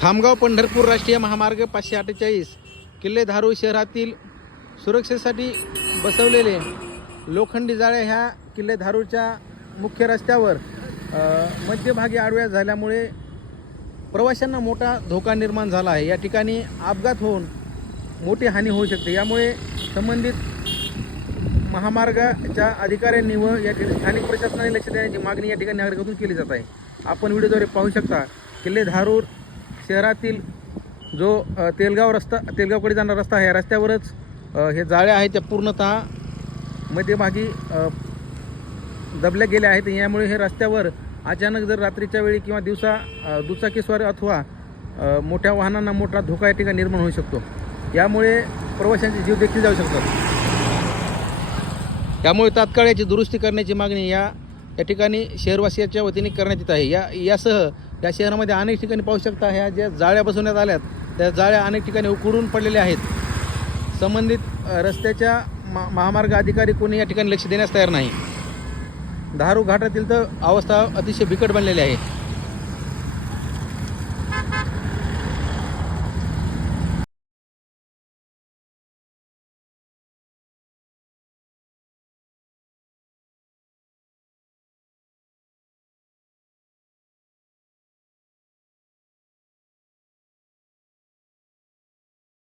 खामगाव पंढरपूर राष्ट्रीय महामार्ग 548 किल्ले धारूर शहरातील सुरक्षेसाठी बसवलेले लोखंडी जाळे ह्या किल्ले धारूरच्या मुख्य रस्त्यावर मध्यभागी आडव्या झाल्यामुळे प्रवाशांना मोठा धोका निर्माण झाला आहे। या ठिकाणी अपघात होऊन मोठी हानी होऊ शकते। यामुळे संबंधित महामार्गाच्या अधिकाऱ्यांनी व या स्थानिक प्रशासनाने लक्ष देण्याची मागणी या ठिकाणी नागरिकांतून केली जात आहे। आपण व्हिडिओद्वारे पाहू शकता किल्ले धारूर शहरातील जो तेलगावकडे जाणारा रस्ता आहे, या रस्त्यावरच हे जाळे आहेत त्या पूर्णतः मध्यभागी दबल्या गेल्या आहेत। यामुळे हे रस्त्यावर अचानक जर रात्रीच्या वेळी किंवा दिवसा दुचाकीस्वार अथवा मोठ्या वाहनांना मोठा धोका या ठिकाणी निर्माण होऊ शकतो। यामुळे प्रवाशांचे जीव देखील जाऊ शकतात। त्यामुळे तात्काळ याची दुरुस्ती करण्याची मागणी या ठिकाणी शहरवासियांच्या वतीने करण्यात येत आहे। यासह या शहरामध्ये अनेक ठिकाणी पाहू शकता ह्या ज्या जाळ्या बसवण्यात आल्यात त्या जाळ्या अनेक ठिकाणी उखडून पडलेल्या आहेत। संबंधित रस्त्याच्या महामार्ग अधिकारी कोणी या ठिकाणी लक्ष देण्यास तयार नाही। धारूर घाटातील तर अवस्था अतिशय बिकट बनलेली आहे।